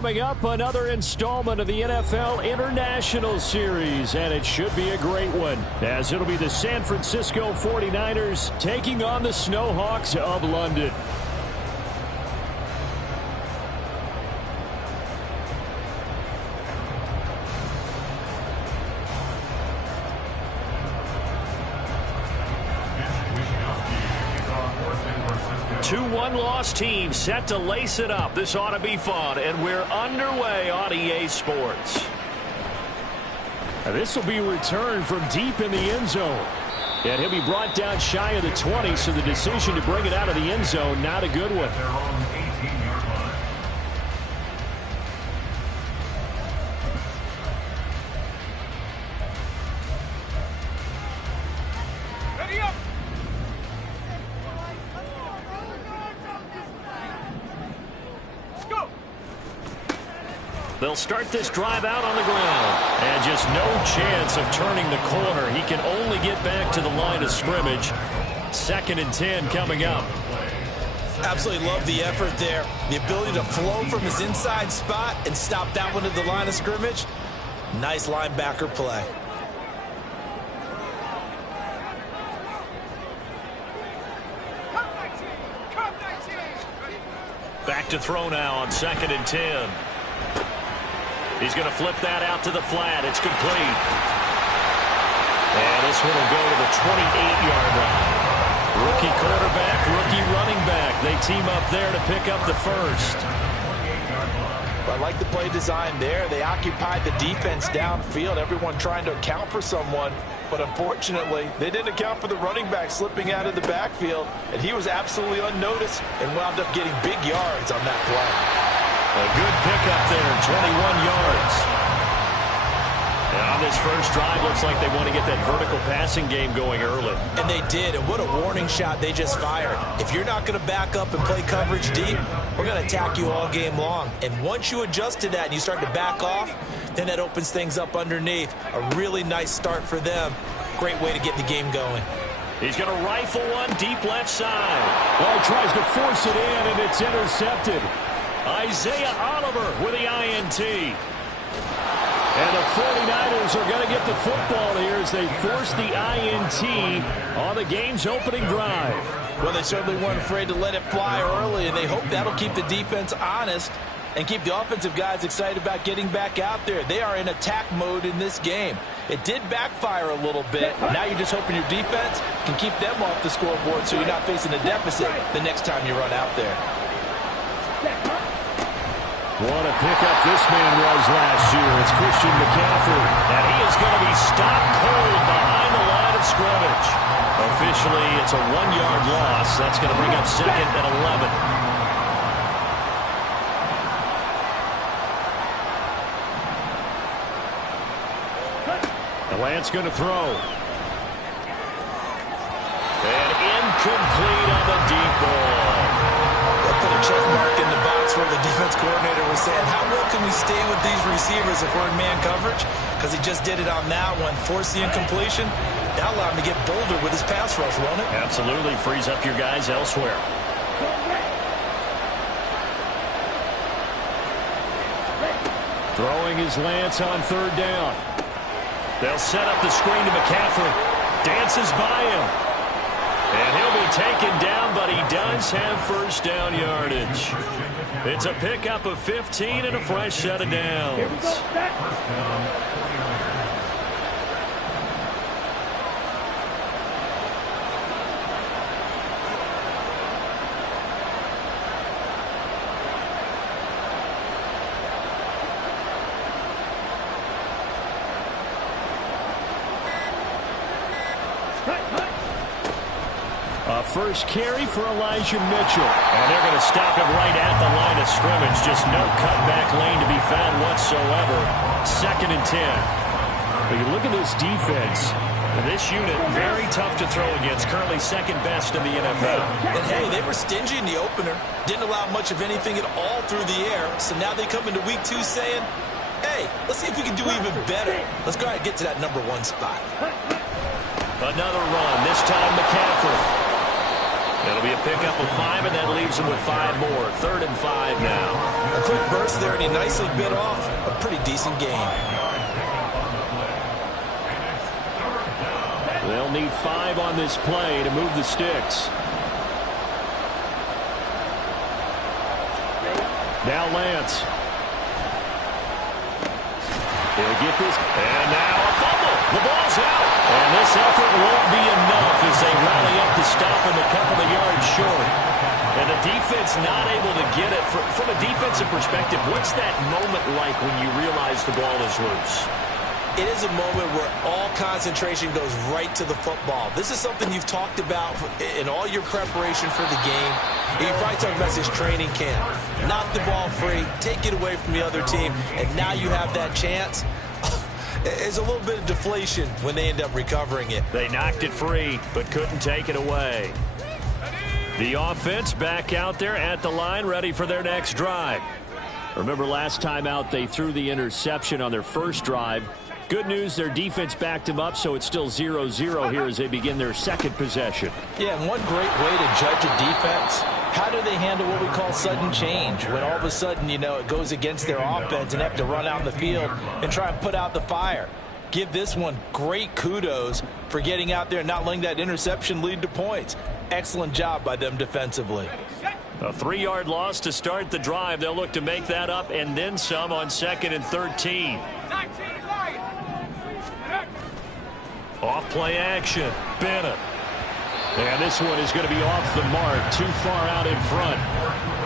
Coming up, another installment of the NFL International Series, and it should be a great one, as it'll be the San Francisco 49ers taking on the Snowhawks of London. Two one-loss teams set to lace it up. This ought to be fun, and we're underway on EA Sports. Now, this will be returned from deep in the end zone. And he'll be brought down shy of the 20, so the decision to bring it out of the end zone, not a good one. They'll start this drive out on the ground. And just no chance of turning the corner. He can only get back to the line of scrimmage. 2nd and 10 coming up. Absolutely love the effort there. The ability to flow from his inside spot and stop that one at the line of scrimmage. Nice linebacker play. Back to throw now on 2nd and 10. He's going to flip that out to the flat. It's complete. And this one will go to the 28-yard line. Rookie quarterback, rookie running back. They team up there to pick up the first. I like the play design there. They occupied the defense downfield, everyone trying to account for someone. But unfortunately, they didn't account for the running back slipping out of the backfield. And he was absolutely unnoticed and wound up getting big yards on that play. A good pickup there, 21 yards. And on this first drive, looks like they want to get that vertical passing game going early. And they did, and what a warning shot they just fired. If you're not going to back up and play coverage deep, we're going to attack you all game long. And once you adjust to that and you start to back off, then that opens things up underneath. A really nice start for them. Great way to get the game going. He's going to rifle one deep left side. Well, he tries to force it in, and it's intercepted. Isaiah Oliver with the INT. And the 49ers are going to get the football here as they force the INT on the game's opening drive. Well, they certainly weren't afraid to let it fly early, and they hope that'll keep the defense honest and keep the offensive guys excited about getting back out there. They are in attack mode in this game. It did backfire a little bit. Now you're just hoping your defense can keep them off the scoreboard so you're not facing a deficit the next time you run out there. What a pickup this man was last year. It's Christian McCaffrey. And he is going to be stopped cold behind the line of scrimmage. Officially, it's a 1-yard loss. That's going to bring up 2nd and 11. Lance going to throw. And incomplete on the deep ball. They'll put a check mark in the box where the defense coordinator was saying, how well can we stay with these receivers if we're in man coverage? Because he just did it on that one. Force the incompletion. That allowed him to get bolder with his pass rush, won't it? Absolutely. Frees up your guys elsewhere. Throwing his Lance on 3rd down. They'll set up the screen to McCaffrey. Dances by him. And he'll be taken down, but he does have first down yardage. It's a pickup of 15 and a fresh set of downs. First carry for Elijah Mitchell. And they're going to stop him right at the line of scrimmage. Just no cutback lane to be found whatsoever. 2nd and 10. But you look at this defense. This unit, very tough to throw against. Currently 2nd best in the NFL. And hey, they were stingy in the opener. Didn't allow much of anything at all through the air. So now they come into week 2 saying, hey, let's see if we can do even better. Let's go ahead and get to that number 1 spot. Another run. This time McCaffrey. It'll be a pickup of 5, and that leaves him with 5 more. 3rd and 5 now. A quick burst there, and he nicely bit off a pretty decent gain. They'll need 5 on this play to move the sticks. Now Lance. He'll get this. And now a fumble. The ball's out. And this effort won't be enough as they rally up to stop him a couple of yards short. And the defense not able to get it. From a defensive perspective, what's that moment like when you realize the ball is loose? It is a moment where all concentration goes right to the football. This is something you've talked about in all your preparation for the game. You probably talked about this training camp. Knock the ball free, take it away from the other team, and now you have that chance. There's a little bit of deflation when they end up recovering it. They knocked it free, but couldn't take it away. The offense back out there at the line, ready for their next drive. Remember last time out, they threw the interception on their first drive. Good news, their defense backed them up, so it's still 0-0 here as they begin their second possession. Yeah, and one great way to judge a defense, how do they handle what we call sudden change? When all of a sudden, you know, it goes against their offense and they have to run out in the field and try and put out the fire. Give this one great kudos for getting out there and not letting that interception lead to points. Excellent job by them defensively. A 3-yard loss to start the drive. They'll look to make that up and then some on 2nd and 13. Off play action. Bennett. And this one is going to be off the mark. Too far out in front.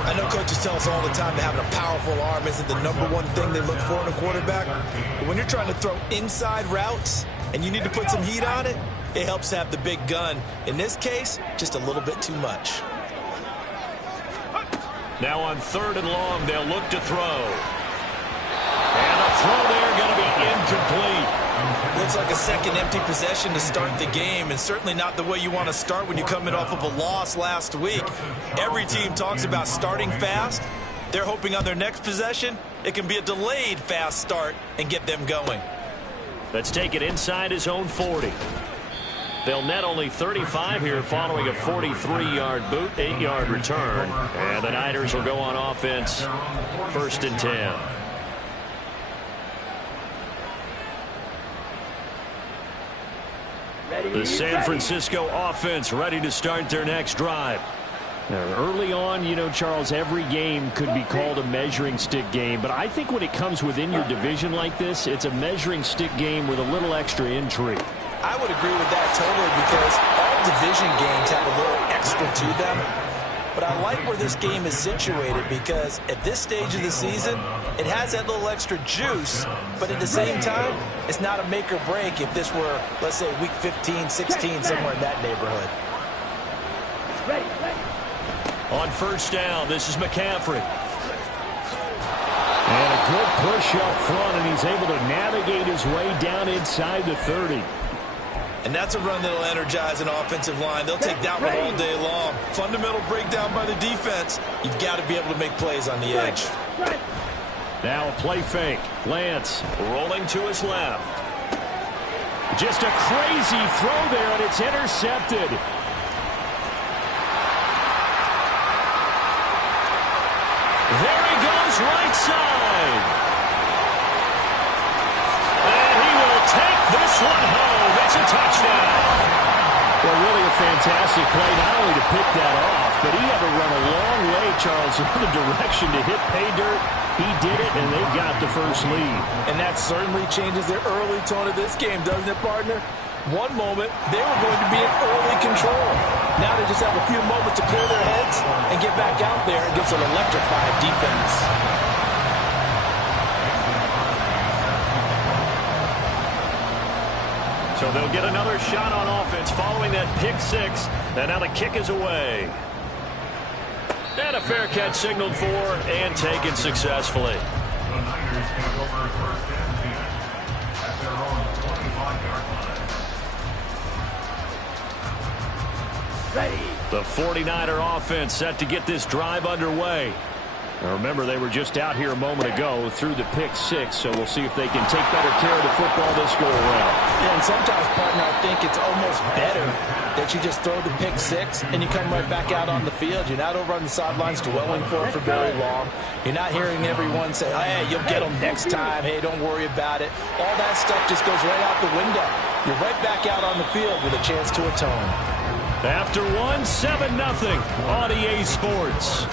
I know coaches tell us all the time that having a powerful arm isn't the #1 thing they look for in a quarterback. But when you're trying to throw inside routes and you need to put some heat on it, it helps to have the big gun. In this case, just a little bit too much. Now on 3rd and long, they'll look to throw. And the throw there going to be incomplete. Looks like a second empty possession to start the game, and certainly not the way you want to start when you're coming off of a loss last week. Every team talks about starting fast. They're hoping on their next possession, it can be a delayed fast start and get them going. Let's take it inside his own 40. They'll net only 35 here following a 43-yard boot, 8-yard return. And the Niners will go on offense, 1st and 10. The San Francisco offense ready to start their next drive. Now, early on, you know, Charles, every game could be called a measuring stick game. But I think when it comes within your division like this, it's a measuring stick game with a little extra intrigue. I would agree with that totally because all division games have a little extra to them. But I like where this game is situated because at this stage of the season, it has that little extra juice, but at the same time, it's not a make or break if this were, let's say, week 15, 16, somewhere in that neighborhood. On 1st down, this is McCaffrey. And a good push up front, and he's able to navigate his way down inside the 30. And that's a run that'll energize an offensive line. They'll take that one all day long. Fundamental breakdown by the defense. You've got to be able to make plays on the edge. Now a play fake. Lance rolling to his left. Just a crazy throw there, and it's intercepted. There he goes, right side. And he will take this one home. It's a touchdown. Well, really a fantastic play, not only to pick that off, but he had to run a long way, Charles, in the direction to hit pay dirt. He did it, and they've got the first lead. And that certainly changes the early tone of this game, doesn't it, partner? One moment, they were going to be in early control. Now they just have a few moments to clear their heads and get back out there against an electrified defense. So they'll get another shot on offense following that pick 6. And now the kick is away. And a fair catch signaled for and taken successfully. The 49er offense set to get this drive underway. Remember, they were just out here a moment ago through the pick six, so we'll see if they can take better care of the football this go around. Yeah, and sometimes, partner, I think it's almost better that you just throw the pick six and you come right back out on the field. You're not over on the sidelines dwelling for it for very long. You're not hearing everyone say, hey, you'll get them next time. Hey, don't worry about it. All that stuff just goes right out the window. You're right back out on the field with a chance to atone. After one, 7-0 on EA Sports.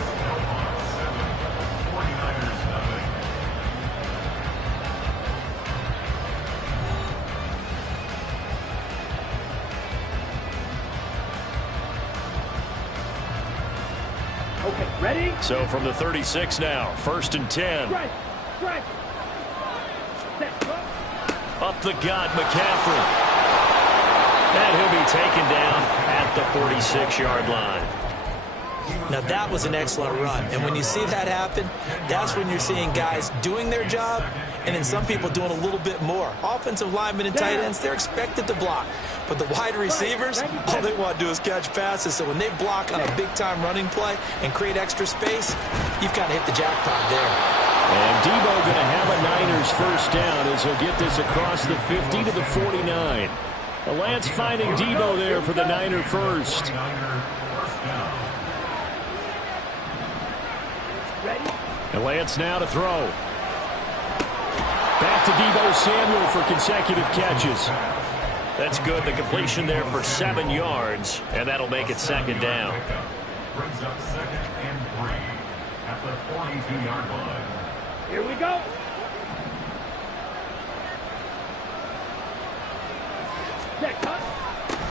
Okay, ready? So from the 36 now, 1st and 10. Strike. Set. Up the gut, McCaffrey. And he'll be taken down at the 46-yard line. Now, that was an excellent run. And when you see that happen, that's when you're seeing guys doing their job and then some people doing a little bit more. Offensive linemen and tight ends, they're expected to block. But the wide receivers, all they want to do is catch passes. So when they block on a big-time running play and create extra space, you've kind of hit the jackpot there. And Debo going to have a Niners first down as he'll get this across the 50 to the 49. Lance finding Debo there for the Niner first. And Lance now to throw. Back to Debo Samuel for consecutive catches. That's good. The completion there for 7 yards, and that'll make it 2nd down. Brings up 2nd and 3 at the 42-yard line. Here we go. Set, cut.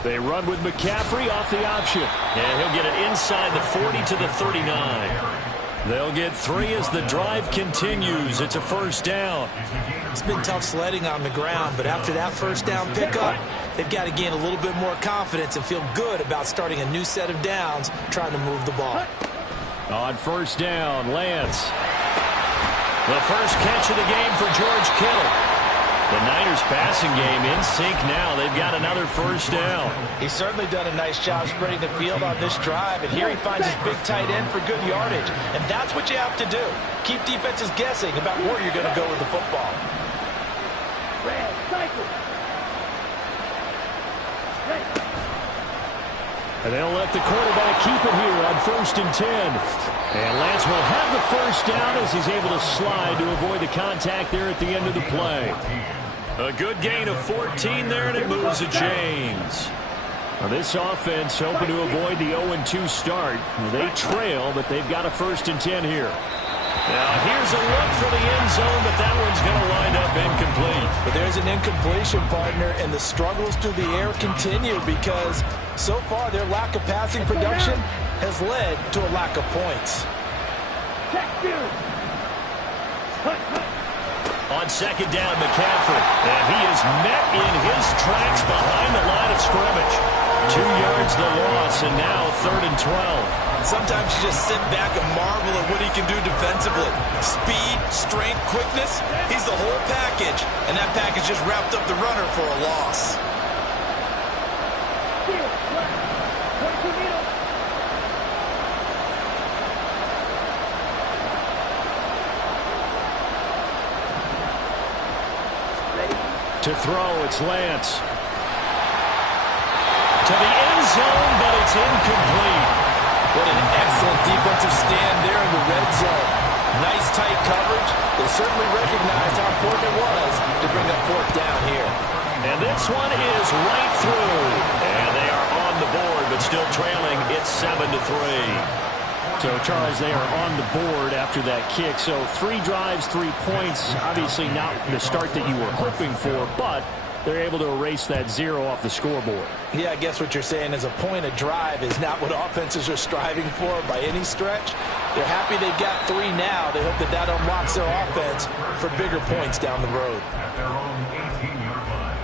They run with McCaffrey off the option. And he'll get it inside the 40 to the 39. They'll get 3 as the drive continues. It's a first down. It's been tough sledding on the ground, but after that first down pickup, they've got to gain a little bit more confidence and feel good about starting a new set of downs, trying to move the ball. On first down, Lance. The first catch of the game for George Kittle. The Niners passing game in sync now. They've got another first down. He's certainly done a nice job spreading the field on this drive, and here he finds his big tight end for good yardage. And that's what you have to do. Keep defenses guessing about where you're going to go with the football. Red, cycle. And they'll let the quarterback keep it here on 1st and 10. And Lance will have the first down as he's able to slide to avoid the contact there at the end of the play. A good gain of 14 there, and it moves to James. Now this offense hoping to avoid the 0-2 start. They trail, but they've got a 1st and 10 here. Now here's a look for the end zone, but that one's going to wind up incomplete. But there's an incompletion, partner, and the struggles through the air continue because so far their lack of passing production has led to a lack of points. Check, dude. On 2nd down, McCaffrey. And he is met in his tracks behind the line of scrimmage. 2 yards the loss, and now 3rd and 12. Sometimes you just sit back and marvel at what he can do defensively. Speed, strength, quickness, he's the whole package. And that package just wrapped up the runner for a loss. To throw, it's Lance. To the end zone, but it's incomplete. What an excellent defensive stand there in the red zone. Nice tight coverage. They certainly recognized how important it was to bring up 4th down here. And this one is right through. And they are on the board, but still trailing. It's 7-3. So, Charles, they are on the board after that kick. So 3 drives, 3 points. Obviously not the start that you were hoping for, but they're able to erase that 0 off the scoreboard. Yeah, I guess what you're saying is a point of drive is not what offenses are striving for by any stretch. They're happy they've got 3 now. They hope that that unlocks their offense for bigger points down the road. At their own 18-yard line.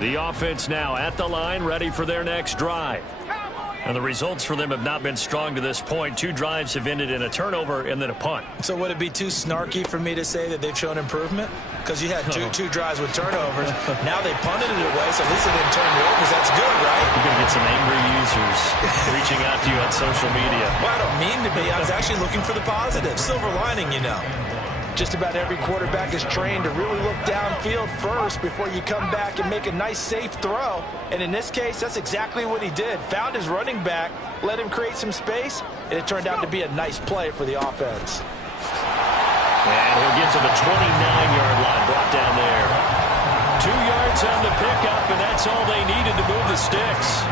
The offense now at the line, ready for their next drive. And the results for them have not been strong to this point. 2 drives have ended in a turnover and then a punt. So would it be too snarky for me to say that they've shown improvement? Because you had two drives with turnovers. Now they punted it away, so at least they didn't turn the overs. That's good, right? You're going to get some angry users reaching out to you on social media. Well, I don't mean to be. I was actually looking for the positive. Silver lining, you know. Just about every quarterback is trained to really look downfield first before you come back and make a nice, safe throw. And in this case, that's exactly what he did. Found his running back, let him create some space, and it turned out to be a nice play for the offense. And he'll get to the 29-yard line, brought down there. 2 yards on the pickup, and that's all they needed to move the sticks.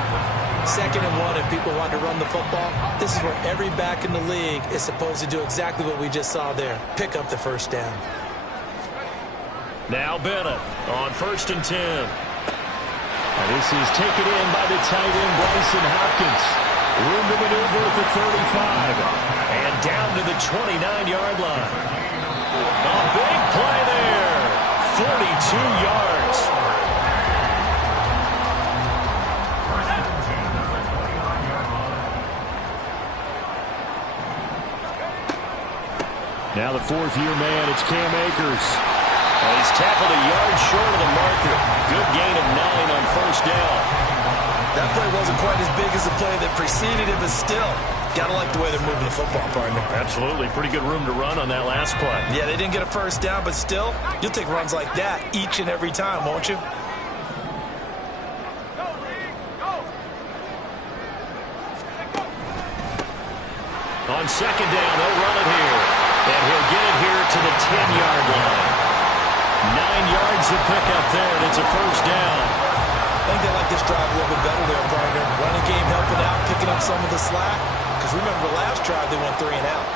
2nd and 1, if people want to run the football, this is where every back in the league is supposed to do exactly what we just saw there. Pick up the first down. Now Bennett on 1st and 10. And this is taken in by the tight end, Bryson Hopkins. Room to maneuver at the 35. And down to the 29-yard line. A big play there. 42 yards. Now the 4th-year man, it's Cam Akers. And he's tackled a yard short of the marker. Good gain of 9 on 1st down. That play wasn't quite as big as the play that preceded it, but still, gotta like the way they're moving the football, partner. Absolutely. Pretty good room to run on that last play. Yeah, they didn't get a 1st down, but still, you'll take runs like that each and every time, won't you? On 2nd down, they'll run it here. And he'll get it here to the 10-yard line. 9 yards to pick up there, and it's a 1st down. I think they like this drive a little bit better there, partner. Running game helping out, picking up some of the slack. Because remember the last drive, they went 3 and out.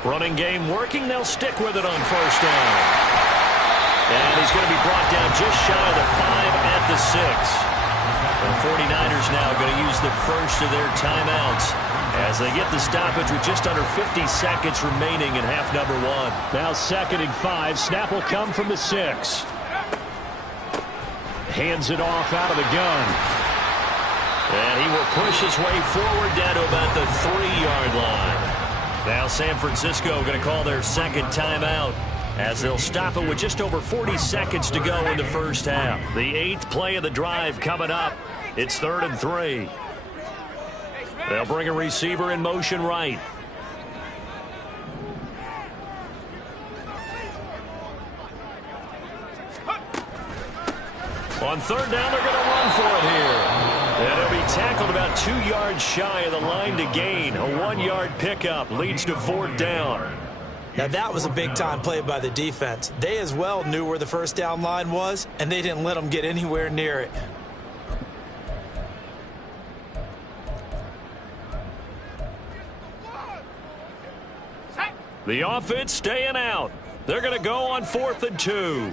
Running game working. They'll stick with it on 1st down. And he's going to be brought down just shy of the 5 at the 6. The 49ers now going to use the first of their timeouts as they get the stoppage with just under 50 seconds remaining in half number 1. Now 2nd and 5. Snap will come from the 6. Hands it off out of the gun. And he will push his way forward down to about the 3-yard line. Now San Francisco going to call their 2nd timeout as they'll stop it with just over 40 seconds to go in the 1st half. The 8th play of the drive coming up. It's 3rd and 3. They'll bring a receiver in motion right. On 3rd down, they're going to run for it here. And he'll be tackled about 2 yards shy of the line to gain. A 1-yard pickup leads to 4th down. Now that was a big-time play by the defense. They as well knew where the 1st down line was, and they didn't let them get anywhere near it. The offense staying out. They're going to go on 4th and 2.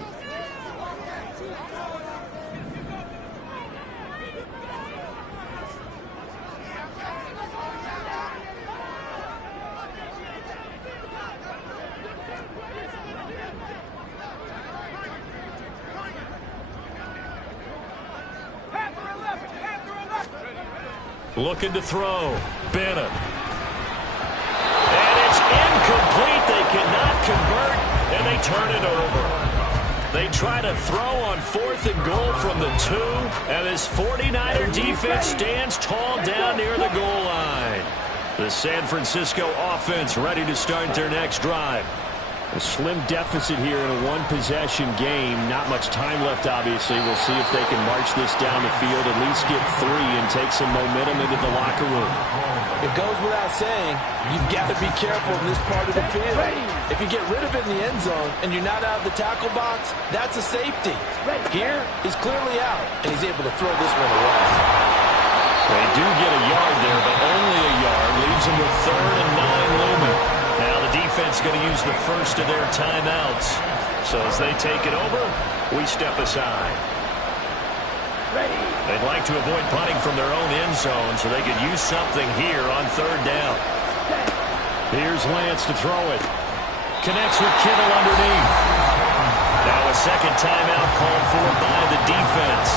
Looking to throw. Bennett. And it's incomplete. They cannot convert, and they turn it over. They try to throw on 4th and goal from the 2, and this 49er defense stands tall down near the goal line. The San Francisco offense ready to start their next drive. A slim deficit here in a one-possession game. Not much time left, obviously. We'll see if they can march this down the field, at least get 3 and take some momentum into the locker room. It goes without saying, you've got to be careful in this part of the field. If you get rid of it in the end zone and you're not out of the tackle box, that's a safety. Here, he's clearly out, and he's able to throw this one away. They do get a yard there, but only a yard. Leaves them with 3rd and 9 looming. Now the defense going to use the first of their timeouts. So as they take it over, we step aside. Ready. They'd like to avoid punting from their own end zone so they could use something here on third down. Here's Lance to throw it. Connects with Kittle underneath. Now a second timeout called for by the defense,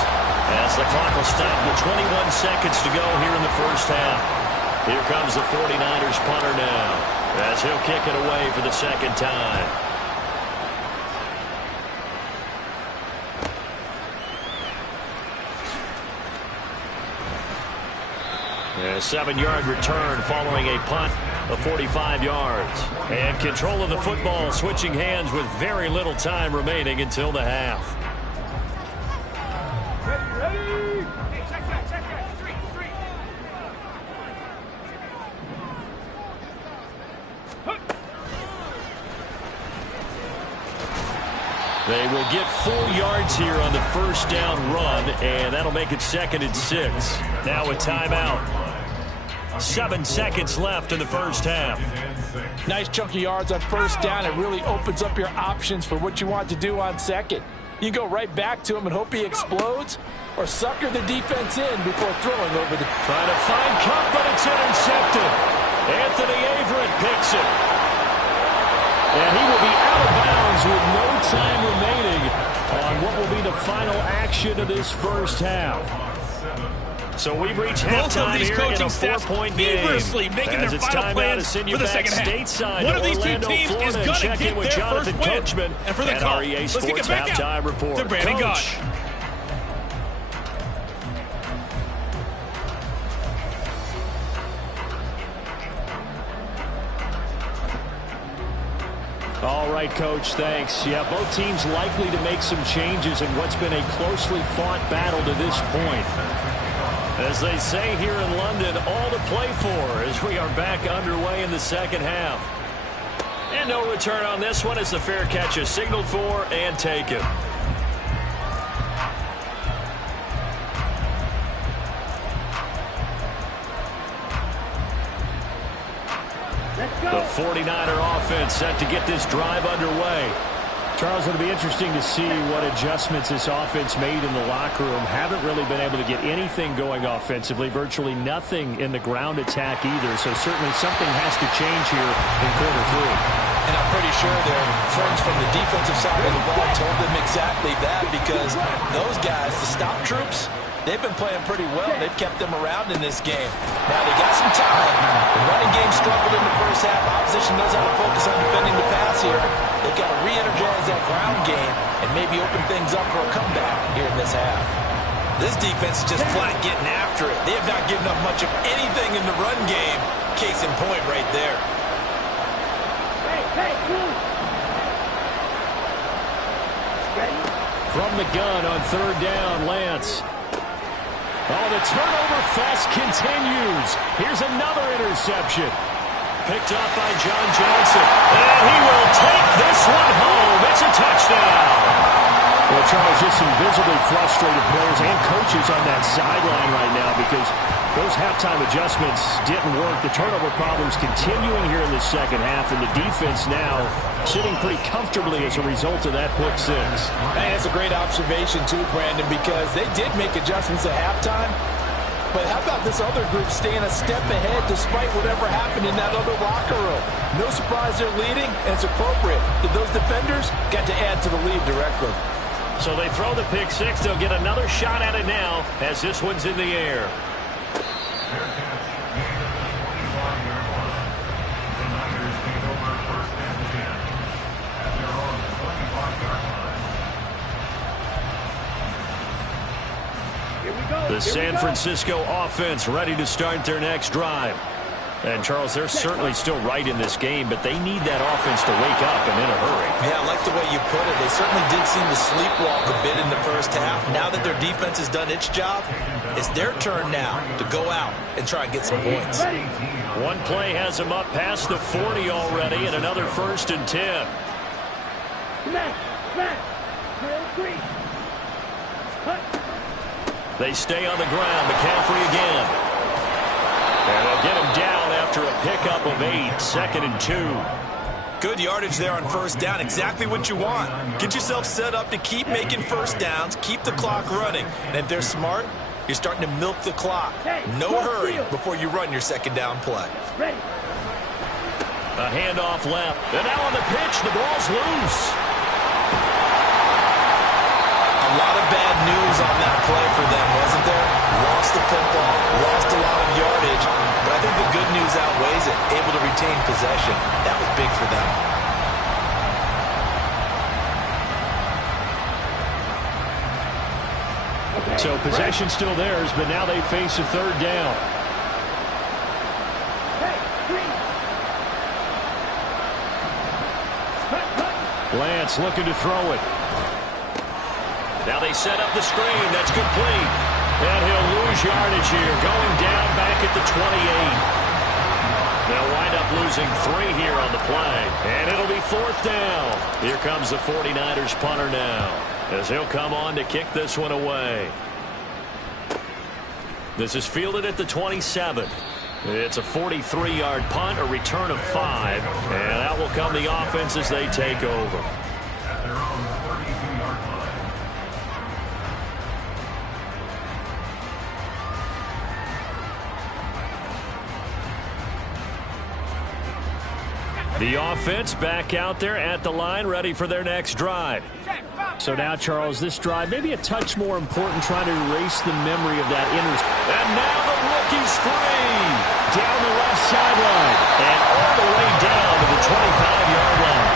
as the clock will stop with 21 seconds to go here in the first half. Here comes the 49ers punter now, as he'll kick it away for the second time. A 7-yard return following a punt of 45 yards. And control of the football switching hands with very little time remaining until the half. Ready. Hey, check that. Three. They will get 4 yards here on the first down run, and that'll make it 2nd and 6. Now a timeout. 7 seconds left in the first half. Nice chunk of yards on first down. It really opens up your options for what you want to do on second. You go right back to him and hope he explodes, or sucker the defense in before throwing over the... Trying to find Cup, but it's intercepted. Anthony Averett picks it. And he will be out of bounds with no time remaining on what will be the final action of this first half. So we've reached halftime here in a 4-point game. Feverishly making their final plans for the second half. Stateside One of these two Orlando, teams Florida, is going to get with their Jonathan first win. Coachman And for the at call, REA let's Sports kick it back halftime out report. to Brandon Coach. Gott. All right, Coach, thanks. Yeah, both teams likely to make some changes in what's been a closely fought battle to this point. As they say here in London, all to play for as we are back underway in the second half. And no return on this one as the fair catch is signaled for and taken. The 49er offense set to get this drive underway. Charles, it'll be interesting to see what adjustments this offense made in the locker room. Haven't really been able to get anything going offensively. Virtually nothing in the ground attack either. So certainly something has to change here in quarter 3. And I'm pretty sure their friends from the defensive side of the ball told them exactly that, because those guys, the stop troops, they've been playing pretty well. They've kept them around in this game. Now they got some time. The running game struggled in the first half. Opposition knows how to focus on defending the pass here. They've got to re-energize that ground game and maybe open things up for a comeback here in this half. This defense is just flat getting after it. They have not given up much of anything in the run game. Case in point right there. Hey, move. Ready. From the gun on third down, Lance. Oh, the turnover fest continues. Here's another interception. Picked up by John Johnson. And he will take this one home. It's a touchdown. Well, Charles, just some visibly frustrated players and coaches on that sideline right now because those halftime adjustments didn't work. The turnover problems continuing here in the second half, and the defense now sitting pretty comfortably as a result of that pick six. And it's a great observation, too, Brandon, because they did make adjustments at halftime. But how about this other group staying a step ahead despite whatever happened in that other locker room? No surprise they're leading, and it's appropriate that those defenders got to add to the lead directly. So they throw the pick six. They'll get another shot at it now as this one's in the air. The San Francisco offense ready to start their next drive. And, Charles, they're certainly still right in this game, but they need that offense to wake up and in a hurry. Yeah, I like the way you put it. They certainly did seem to sleepwalk a bit in the first half. Now that their defense has done its job, it's their turn now to go out and try and get some points. One play has them up past the 40 already, and another 1st and 10. They stay on the ground. McCaffrey again. And they'll get him down after a pickup of 8. 2nd and 2. Good yardage there on first down. Exactly what you want. Get yourself set up to keep making first downs, keep the clock running. And if they're smart, you're starting to milk the clock. No hurry before you run your second down play. A handoff left. And now on the pitch, the ball's loose. A lot of bad news on that play for them, wasn't there? Lost the football, lost a lot of yardage, but I think the good news outweighs it. Able to retain possession. That was big for them. So possession still theirs, but now they face a third down. Lance looking to throw it. Now they set up the screen. That's complete. And he'll lose yardage here. Going down back at the 28. They'll wind up losing 3 here on the play. And it'll be fourth down. Here comes the 49ers punter now, as he'll come on to kick this one away. This is fielded at the 27. It's a 43-yard punt, a return of 5. And that will come the offense as they take over. At their own 32-yard line. The offense back out there at the line, ready for their next drive. So now, Charles, this drive maybe a touch more important, trying to erase the memory of that And now the rookie's free. Down the left sideline. And all the way down to the 25-yard line.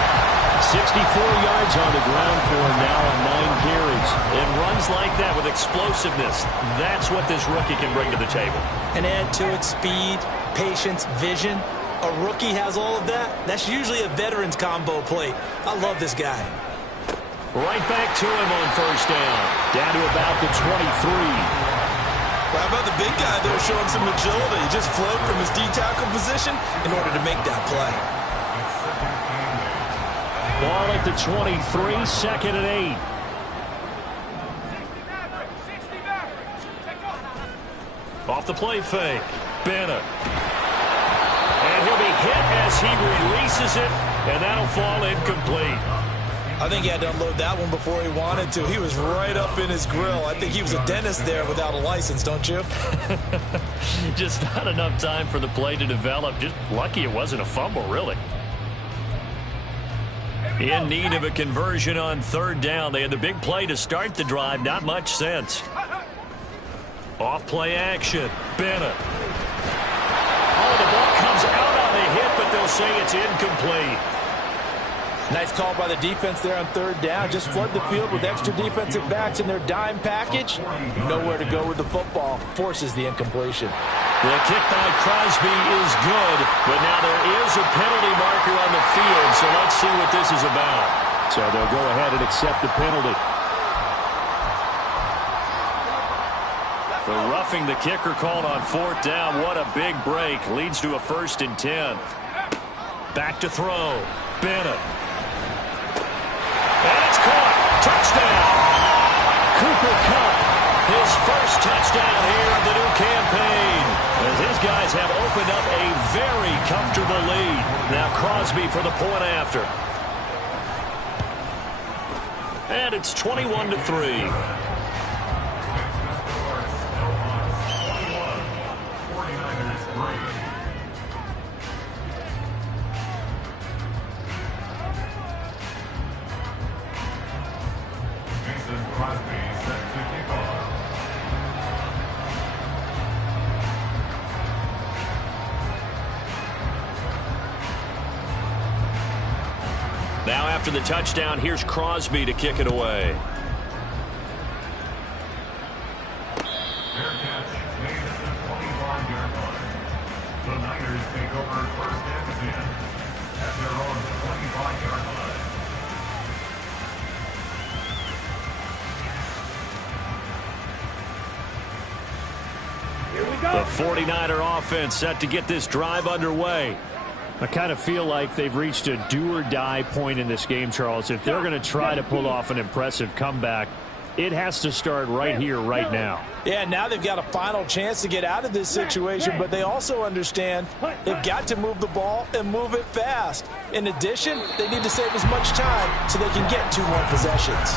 64 yards on the ground for him now on 9 carries. And runs like that with explosiveness. That's what this rookie can bring to the table. And add to it speed, patience, vision. A rookie has all of that. That's usually a veteran's combo plate. I love this guy. Right back to him on first down. Down to about the 23. Well, how about the big guy there showing some agility? He just flowed from his D-tackle position in order to make that play. Ball at the 23, second and 8. Off the play fake. Bennett. And he'll be hit as he releases it, and that'll fall incomplete. I think he had to unload that one before he wanted to. He was right up in his grill. I think he was a dentist there without a license, don't you? Just not enough time for the play to develop. Just lucky it wasn't a fumble, really. In need of a conversion on third down. They had the big play to start the drive. Not much sense. Off play action. Bennett. Oh, the ball comes out on the hit, but they'll say it's incomplete. Nice call by the defense there on third down. Just flood the field with extra defensive backs in their dime package. Nowhere to go with the football. Forces the incompletion. The kick by Crosby is good, but now there is a penalty marker on the field, so let's see what this is about. So they'll go ahead and accept the penalty. The roughing the kicker called on fourth down. What a big break. Leads to a 1st and 10. Back to throw. Bennett. And it's caught. Touchdown. Cooper Kupp, his first touchdown here of the new campaign. As his guys have opened up a very comfortable lead. Now Crosby for the point after. And it's 21-3. Now after the touchdown, here's Crosby to kick it away. Fair catch made at the 25-yard line. The Niners take over 1st and 10 at their own 25-yard line. Here we go. The 49er offense set to get this drive underway. I kind of feel like they've reached a do-or-die point in this game, Charles. If they're going to try to pull off an impressive comeback, It has to start right here, right now. Yeah, now they've got a final chance to get out of this situation, but they also understand they've got to move the ball and move it fast. In addition, they need to save as much time so they can get 2 more possessions.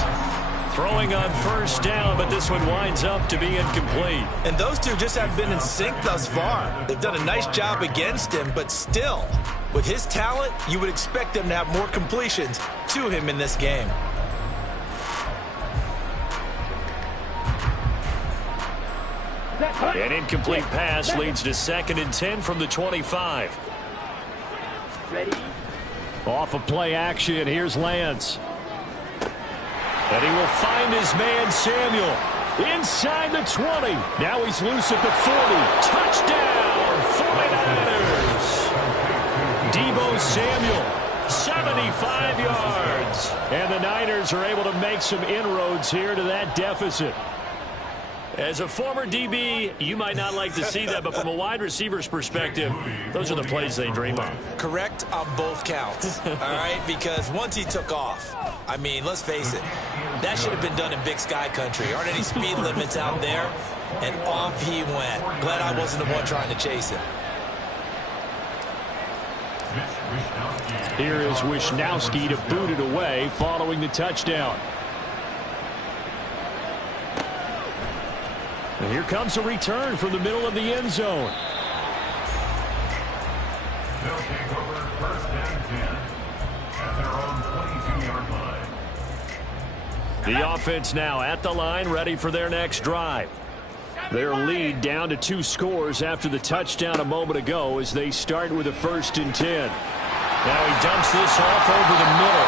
Throwing on first down, but this one winds up to be incomplete. And those two just have been in sync thus far. They've done a nice job against him, but still, with his talent, you would expect them to have more completions to him in this game. An incomplete pass leads to 2nd and 10 from the 25. Ready? Off of play action, here's Lance. And he will find his man Samuel inside the 20. Now he's loose at the 40. Touchdown, 49ers. Deebo Samuel, 75 yards. And the Niners are able to make some inroads here to that deficit. As a former DB, you might not like to see that, but from a wide receiver's perspective, those are the plays they dream of. Correct on both counts, all right? Because once he took off, I mean, let's face it, that should have been done in Big Sky country. Aren't any speed limits out there? And off he went. Glad I wasn't the one trying to chase him. Here is Wisnowski to boot it away following the touchdown. And here comes a return from the middle of the end zone. They'll take over first and 10 at their own 22-yard line. The offense now at the line, ready for their next drive. Their lead down to 2 scores after the touchdown a moment ago as they start with a 1st and 10. Now he dumps this off over the middle.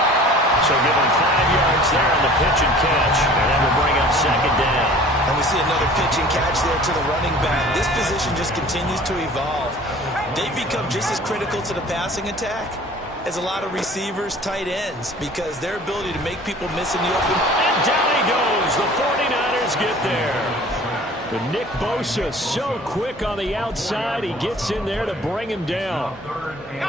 So give him 5 yards there on the pitch and catch. And that will bring up 2nd down. And we see another pitch and catch there to the running back. This position just continues to evolve. They've become just as critical to the passing attack as a lot of receivers, tight ends, because their ability to make people miss in the open. And down he goes. The 49ers get there. But Nick Bosa so quick on the outside. He gets in there to bring him down.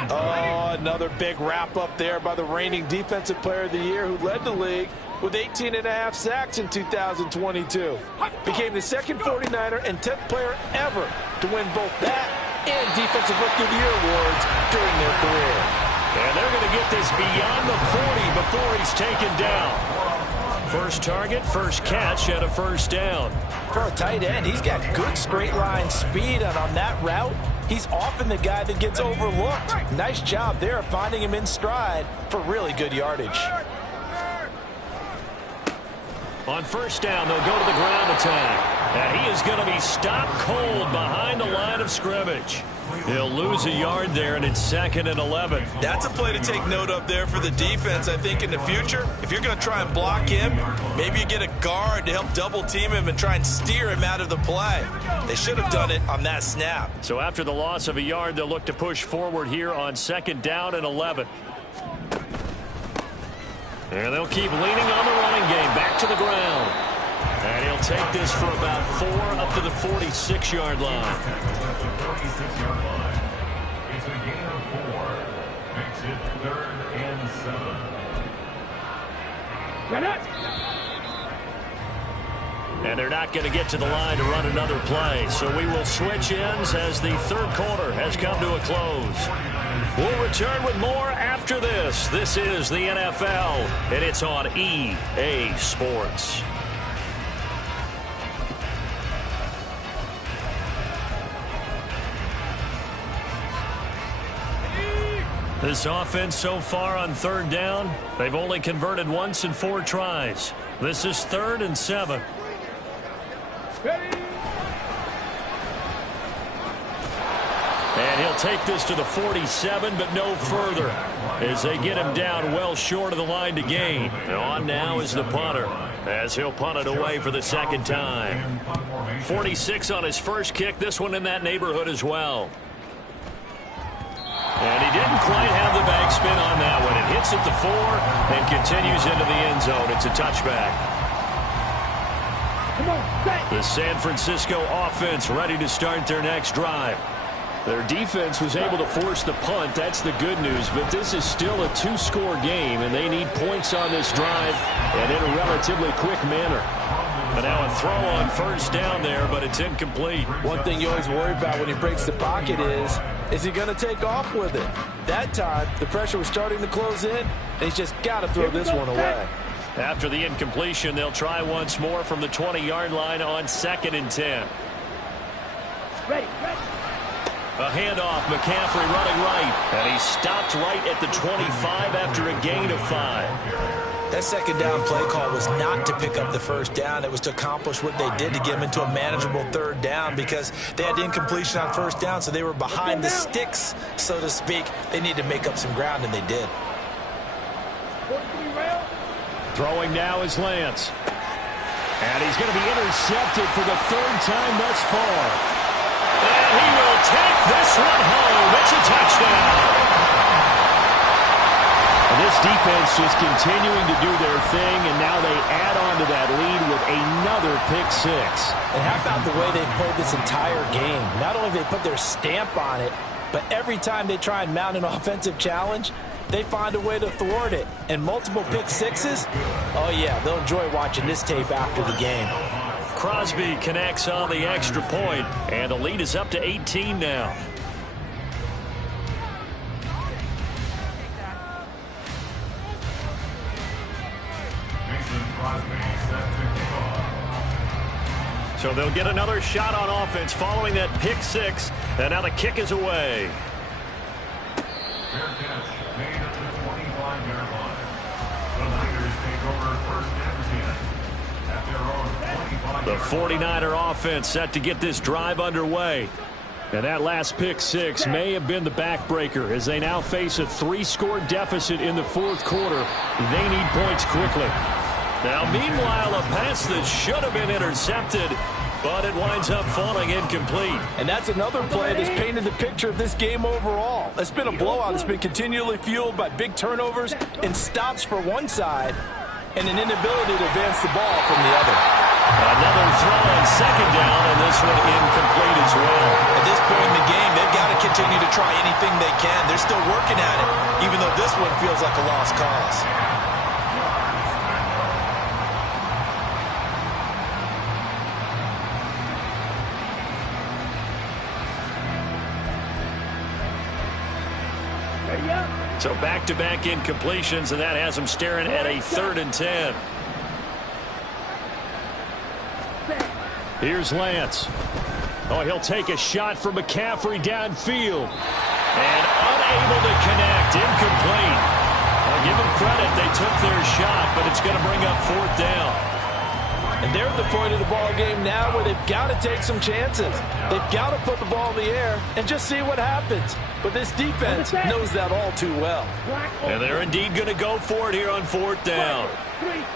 Oh, another big wrap up there by the reigning Defensive Player of the Year who led the league with 18.5 sacks in 2022. Became the 2nd 49er and 10th player ever to win both that and Defensive Rookie of the Year awards during their career. And they're going to get this beyond the 40 before he's taken down. First target, first catch at a 1st down. For a tight end, he's got good straight line speed, and on that route, he's often the guy that gets overlooked. Nice job there of finding him in stride for really good yardage. On 1st down, they'll go to the ground attack. And he is going to be stopped cold behind the line of scrimmage. He'll lose a yard there, and it's 2nd and 11. That's a play to take note of there for the defense, I think, in the future. If you're going to try and block him, maybe you get a guard to help double team him and try and steer him out of the play. They should have done it on that snap. So after the loss of a yard, they'll look to push forward here on 2nd down and 11. And they'll keep leaning on the running game. Back to the ground. And he'll take this for about 4 up to the 46-yard line. It's a gain of 4. Makes it 3rd and 7. And they're not going to get to the line to run another play. So we will switch ends as the 3rd quarter has come to a close. We'll return with more after this. This is the NFL, and it's on EA Sports. This offense so far on 3rd down, they've only converted once in 4 tries. This is 3rd and 7. And he'll take this to the 47, but no further, as they get him down well short of the line to gain. And on now is the punter, as he'll punt it away for the 2nd time. 46 on his first kick, this one in that neighborhood as well. And he didn't quite have the backspin on that one. It hits at the 4 and continues into the end zone. It's a touchback. The San Francisco offense ready to start their next drive. Their defense was able to force the punt. That's the good news. But this is still a 2-score game, and they need points on this drive and in a relatively quick manner. And now a throw on first down there, but it's incomplete. One thing you always worry about when he breaks the pocket is he going to take off with it? That time, the pressure was starting to close in, and he's just got to throw this one away. After the incompletion, they'll try once more from the 20-yard line on 2nd and 10. Ready. A handoff, McCaffrey running right, and he stopped right at the 25 after a gain of 5. That second down play call was not to pick up the first down. It was to accomplish what they did to get him into a manageable third down because they had incompletion on first down, so they were behind the sticks, so to speak. They needed to make up some ground, and they did. Throwing now is Lance. And he's going to be intercepted for the 3rd time thus far. And he will take this one home. It's a touchdown. And this defense just continuing to do their thing, and now they add on to that lead with another pick 6. And how about the way they've played this entire game? Not only have they put their stamp on it, but every time they try and mount an offensive challenge, they find a way to thwart it. And multiple pick 6s, oh yeah, they'll enjoy watching this tape after the game. Crosby connects on the extra point, and the lead is up to 18 now. So they'll get another shot on offense following that pick 6, and now the kick is away. Fair catch made at the 25-yard line. The Niners take over 1st and 10 at their own 25-yard line. The 49er offense set to get this drive underway. And that last pick 6 may have been the backbreaker as they now face a 3-score deficit in the 4th quarter. They need points quickly. Now, meanwhile, a pass that should have been intercepted, but it winds up falling incomplete. And that's another play that's painted the picture of this game overall. It's been a blowout. It's been continually fueled by big turnovers and stops for one side and an inability to advance the ball from the other. Another throw on 2nd down, and this one incomplete as well. At this point in the game, they've got to continue to try anything they can. They're still working at it, even though this one feels like a lost cause. So back-to-back incompletions, and that has them staring at a 3rd and 10. Here's Lance. Oh, he'll take a shot from McCaffrey downfield. And unable to connect. Incomplete. I'll give them credit. They took their shot, but it's going to bring up 4th down. And they're at the point of the ball game now where they've got to take some chances. They've got to put the ball in the air and just see what happens. But this defense knows that all too well. And they're indeed going to go for it here on 4th down.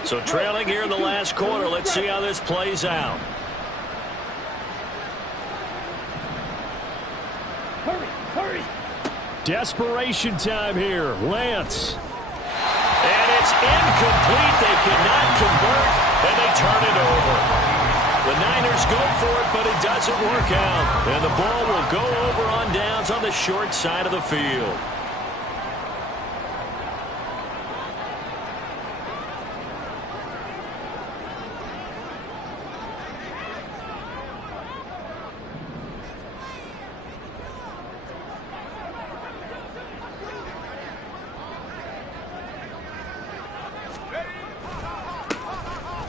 So trailing here in the last quarter. Let's see how this plays out. Hurry. Desperation time here. Lance. And it's incomplete. They cannot convert. And they turn it over. The Niners go for it, but it doesn't work out. And the ball will go over on downs on the short side of the field.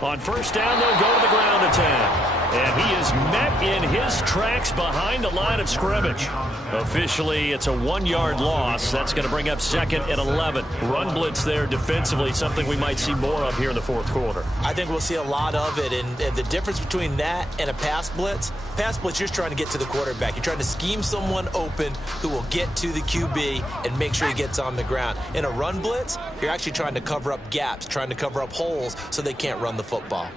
On 1st down, they'll go to the ground attack. And he is met in his tracks behind the line of scrimmage. Officially, it's a 1-yard loss. That's going to bring up 2nd and 11. Run blitz there defensively, something we might see more of here in the 4th quarter. I think we'll see a lot of it. And the difference between that and a pass blitz, you're just trying to get to the quarterback. You're trying to scheme someone open who will get to the QB and make sure he gets on the ground. In a run blitz, you're actually trying to cover up gaps, trying to cover up holes so they can't run the football.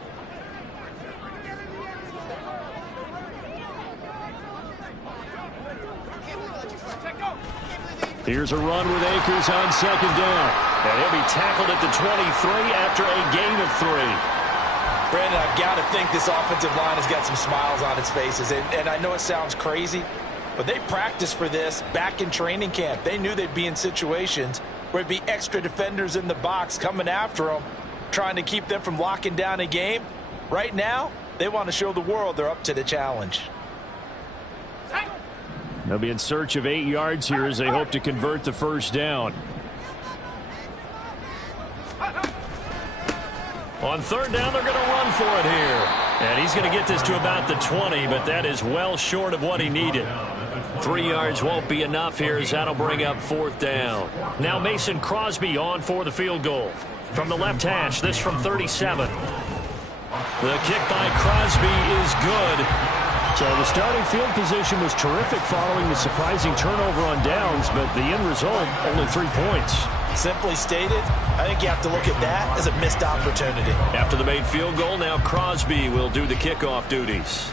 Here's a run with Akers on 2nd down. And he'll be tackled at the 23 after a gain of 3. Brandon, I've got to think this offensive line has got some smiles on its faces. And I know it sounds crazy, But they practiced for this back in training camp. They knew they'd be in situations where there'd be extra defenders in the box coming after them, trying to keep them from locking down a game. Right now, they want to show the world they're up to the challenge. They'll be in search of 8 yards here as they hope to convert the first down. On third down, they're going to run for it here. And he's going to get this to about the 20, but that is well short of what he needed. 3 yards won't be enough here as that'll bring up fourth down. Now Mason Crosby on for the field goal. From the left hash, this from 37. The kick by Crosby is good. So the starting field position was terrific following the surprising turnover on downs, but the end result, only 3 points. Simply stated, I think you have to look at that as a missed opportunity. After the made field goal, now Crosby will do the kickoff duties.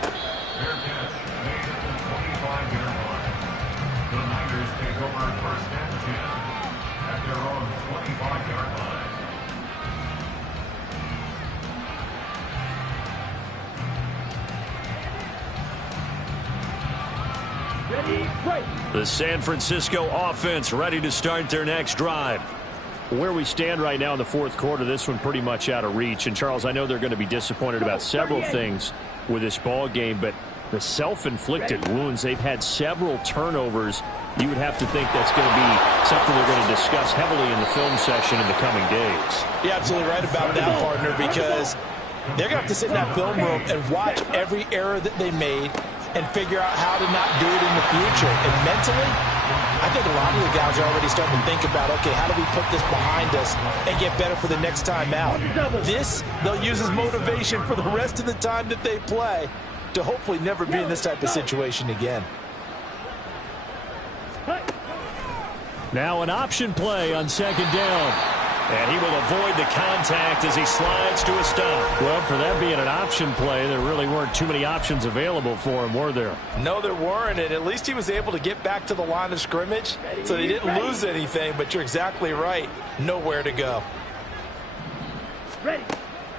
Fair catch made at the 25-yard line. The Niners take over first and 10 at their own 25-yard line. Ready, right. The San Francisco offense ready to start their next drive. Where we stand right now in the fourth quarter, this one pretty much out of reach. And, Charles, I know they're going to be disappointed about several things with this ball game, but the self-inflicted wounds, they've had several turnovers. You would have to think that's going to be something they're going to discuss heavily in the film session in the coming days. You're absolutely right about that, partner, because they're going to have to sit in that film room and watch every error that they made and figure out how to not do it in the future. And mentally, I think a lot of the guys are already starting to think about, okay, how do we put this behind us and get better for the next time out? This, they'll use as motivation for the rest of the time that they play to hopefully never be in this type of situation again. Now an option play on second down. And he will avoid the contact as he slides to a stop. Well, for that being an option play, there really weren't too many options available for him, were there? No, there weren't, and at least he was able to get back to the line of scrimmage, so they didn't lose anything, but you're exactly right. Nowhere to go. Ready.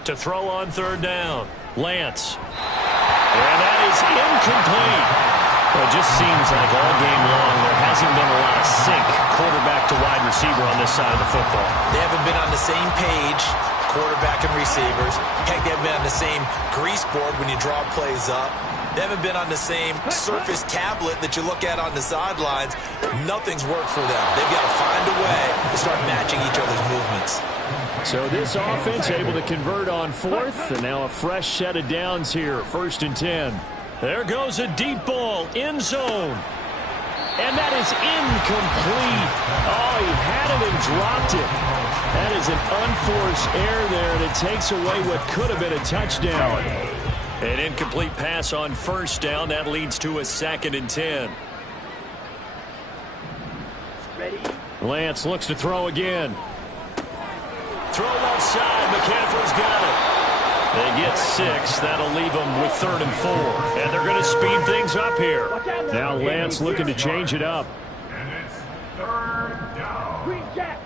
To throw on third down, Lance. And that is incomplete. Well, it just seems like all game long there hasn't been a lot of sync quarterback to wide receiver on this side of the football. They haven't been on the same page, quarterback and receivers. Heck, they haven't been on the same grease board when you draw plays up. They haven't been on the same Surface tablet that you look at on the sidelines. Nothing's worked for them. They've got to find a way to start matching each other's movements. So this offense able to convert on fourth, and now a fresh set of downs here, 1st and 10. There goes a deep ball, end zone. And that is incomplete. Oh, he had it and dropped it. That is an unforced error there, and it takes away what could have been a touchdown. An incomplete pass on first down. That leads to a 2nd and 10. Ready. Lance looks to throw again. Throw left side. McCaffrey's got it. They get 6. That'll leave them with 3rd and 4. And they're going to speed things up here. Now Lance looking to change it up. And it's 3rd down. Green Jack.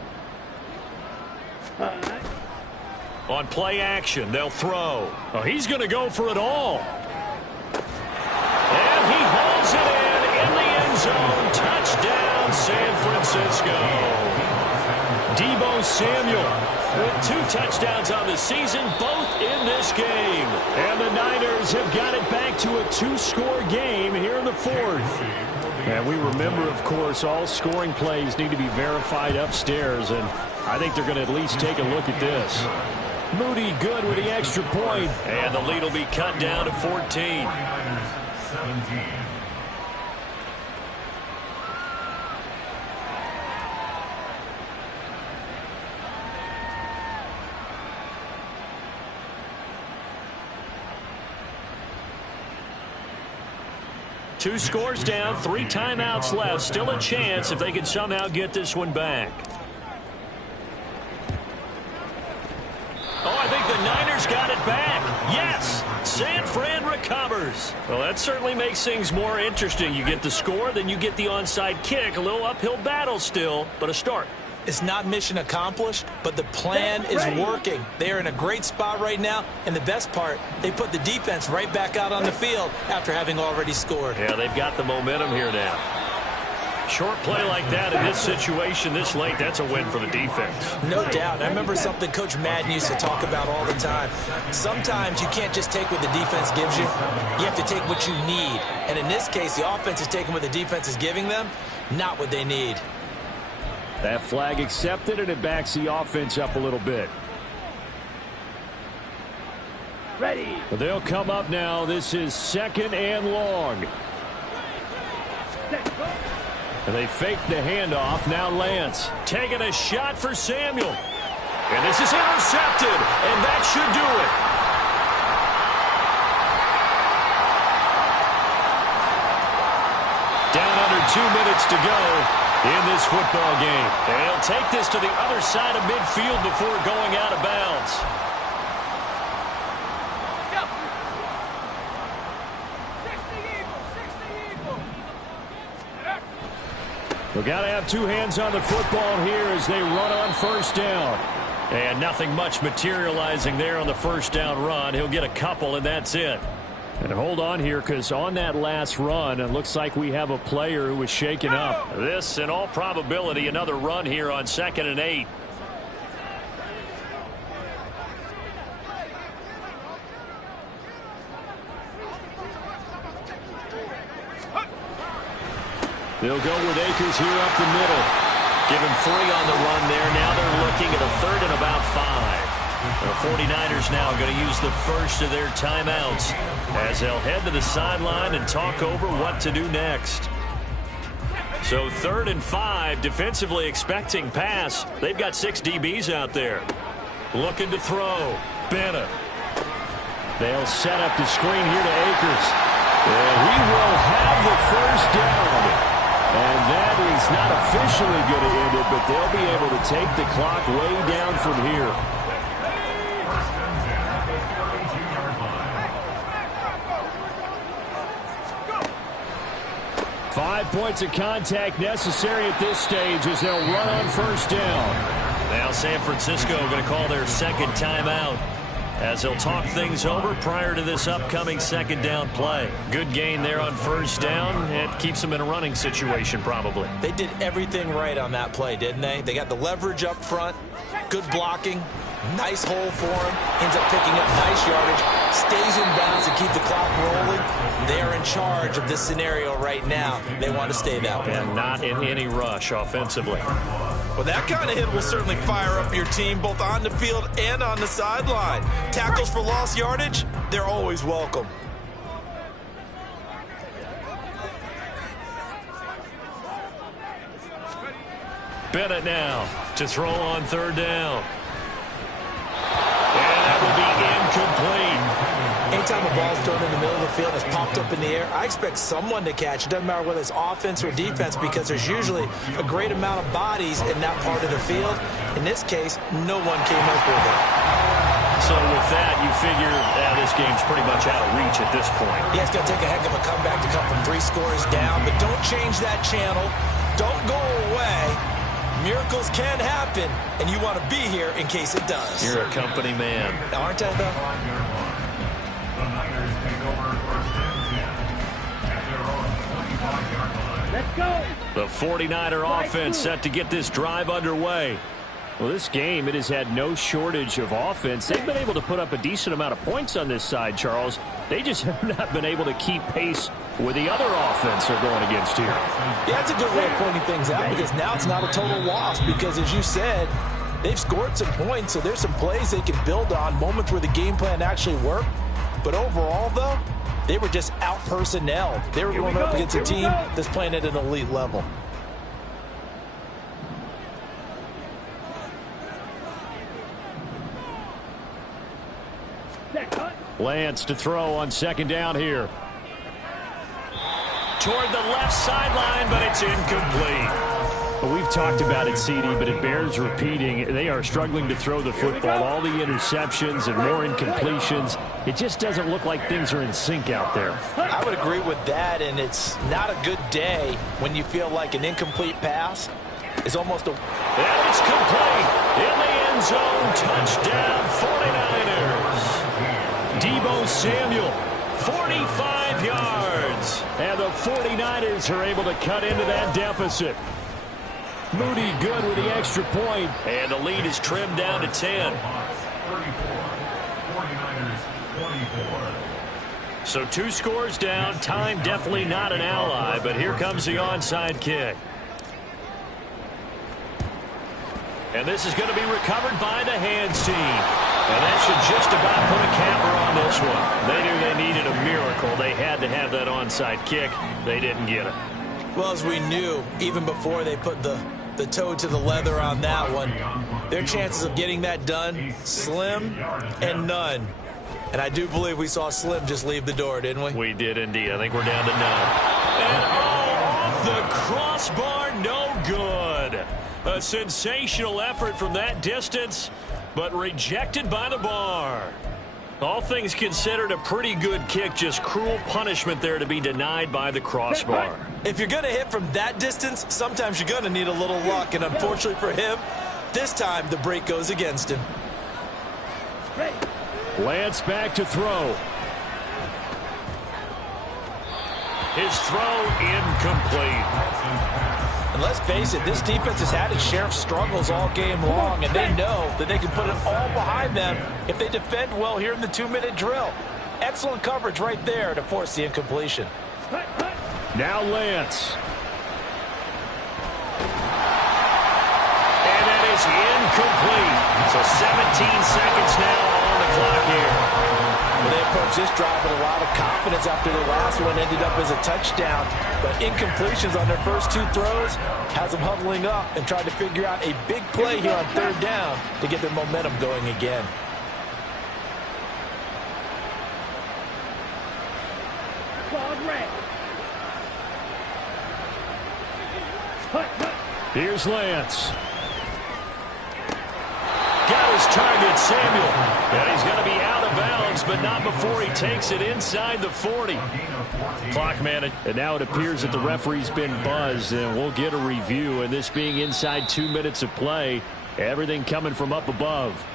On play action, they'll throw. Oh, he's going to go for it all. And he holds it in the end zone. Touchdown, San Francisco. Deebo Samuel with 2 touchdowns on the season, both in this game. And the Niners have got it back to a 2-score game here in the 4th. And we remember, of course, all scoring plays need to be verified upstairs, and I think they're going to at least take a look at this. Moody good with the extra point, and the lead will be cut down to 14. 17. Two scores down, 3 timeouts left. Still a chance if they can somehow get this one back. Oh, I think the Niners got it back. Yes, San Fran recovers. Well, that certainly makes things more interesting. You get the score, then you get the onside kick. A little uphill battle still, but a start. It's not mission accomplished, but the plan is working. They're in a great spot right now, and the best part, they put the defense right back out on the field after having already scored. Yeah, they've got the momentum here now. Short play like that in this situation this late, that's a win for the defense. No doubt. I remember something Coach Madden used to talk about all the time. Sometimes you can't just take what the defense gives you. You have to take what you need. And in this case, the offense is taking what the defense is giving them, not what they need. That flag accepted, and it backs the offense up a little bit. Ready. But they'll come up now. This is 2nd and long. And they fake the handoff. Now Lance taking a shot for Samuel. And this is intercepted. And that should do it. Down under 2 minutes to go in this football game. And he'll take this to the other side of midfield before going out of bounds. We've got to have two hands on the football here as they run on first down. And nothing much materializing there on the first down run. He'll get a couple, and that's it. And hold on here, because on that last run, it looks like we have a player who was shaken up. This, in all probability, another run here on 2nd and 8. They'll go with Akers here up the middle. Give him 3 on the run there. Now they're looking at a 3rd and about 5. The 49ers now going to use the first of their timeouts as they'll head to the sideline and talk over what to do next. So 3rd and 5, defensively expecting pass. They've got 6 DBs out there. Looking to throw. Bennett. They'll set up the screen here to Akers. And he will have the first down. And that is not officially going to end it, but they'll be able to take the clock way down from here. 5 points of contact necessary at this stage as they'll run on first down. Now San Francisco going to call their second timeout as they'll talk things over prior to this upcoming second down play. Good gain there on first down. It keeps them in a running situation probably. They did everything right on that play, didn't they? They got the leverage up front, good blocking, nice hole for him, ends up picking up nice yardage, stays in bounds to keep the clock rolling. They're in charge of this scenario right now. They want to stay that way. And not in any rush offensively. Well, that kind of hit will certainly fire up your team both on the field and on the sideline. Tackles for lost yardage, they're always welcome. Bennett now to throw on 3rd down. And that will be incomplete. Anytime a ball's thrown in the middle of the field and it's popped up in the air, I expect someone to catch. It doesn't matter whether it's offense or defense because there's usually a great amount of bodies in that part of the field. In this case, no one came up with it. So with that, you figure this game's pretty much out of reach at this point. Yeah, it's going to take a heck of a comeback to come from 3 scores down, but don't change that channel. Don't go away. Miracles can happen, and you want to be here in case it does. You're a company man. Aren't I, though? The Niners take over first and 10 at their own 25-yard line. Let's go. The 49er offense set to get this drive underway. Well, this game, it has had no shortage of offense. They've been able to put up a decent amount of points on this side, Charles. They just have not been able to keep pace with the other offense they're going against here. Yeah, that's a good way of pointing things out because now it's not a total loss because, as you said, they've scored some points, so there's some plays they can build on, moments where the game plan actually worked. But overall, though, they were just out-personnel. They were going up against a team that's playing at an elite level. Lance to throw on 2nd down here. Toward the left sideline, but it's incomplete. Well, we've talked about it, CD, but it bears repeating. They are struggling to throw the football. All the interceptions and more incompletions. It just doesn't look like things are in sync out there. I would agree with that, and it's not a good day when you feel like an incomplete pass is almost a... And it's complete. In the end zone, touchdown 49ers. Deebo Samuel, 45 yards. And the 49ers are able to cut into that deficit. Moody good with the extra point. And the lead is trimmed down to 10. 49ers 24. So 2 scores down. Time definitely not an ally, but here comes the onside kick. And this is going to be recovered by the hands team. And that should just about put a capper on this one. They knew they needed a miracle. They had to have that onside kick. They didn't get it. Well, as we knew, even before they put the toe to the leather on that one, their chances of getting that done, slim and none. And I do believe we saw Slim just leave the door, didn't we? We did indeed. I think we're down to none. And off the crossbar, no good. A sensational effort from that distance, but rejected by the bar. All things considered, a pretty good kick, just cruel punishment there to be denied by the crossbar. If you're going to hit from that distance, sometimes you're going to need a little luck, and unfortunately for him, this time the break goes against him. Lance back to throw. His throw incomplete. And let's face it, this defense has had its share of struggles all game long, and they know that they can put it all behind them if they defend well here in the 2-minute drill. Excellent coverage right there to force the incompletion. Now Lance. And that is incomplete. So 17 seconds now on the clock here. Well, they approached this drive with a lot of confidence after the last one ended up as a touchdown. But incompletions on their first 2 throws has them huddling up and trying to figure out a big play here on 3rd down to get their momentum going again. Here's Lance. Got his target, Samuel. And he's going to be out of bounds, but not before he takes it inside the 40. Clock managed. And now it appears that the referee's been buzzed, and we'll get a review. And this being inside 2 minutes of play, everything coming from up above.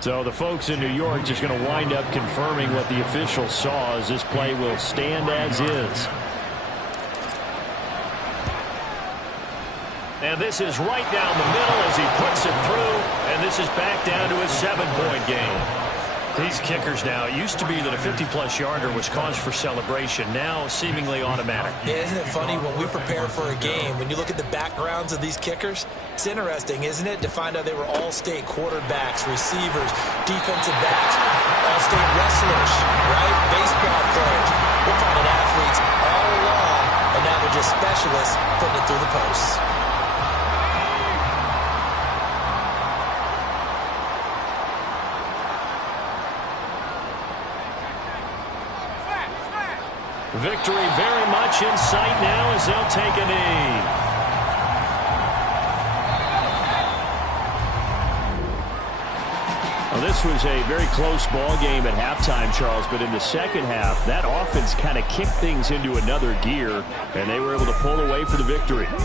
So the folks in New York just going to wind up confirming what the official saw, as this play will stand as is. And this is right down the middle as he puts it through, and this is back down to a 7-point game. These kickers now, it used to be that a 50-plus yarder was cause for celebration, now seemingly automatic. Yeah, isn't it funny when we prepare for a game, when you look at the backgrounds of these kickers, it's interesting, isn't it, to find out they were all-state quarterbacks, receivers, defensive backs, all-state wrestlers, right, baseball players. We're finding athletes all along, and now they're just specialists putting it through the posts. Victory very much in sight now as they'll take a knee. Well, this was a very close ball game at halftime, Charles, but in the second half, that offense kind of kicked things into another gear, and they were able to pull away for the victory.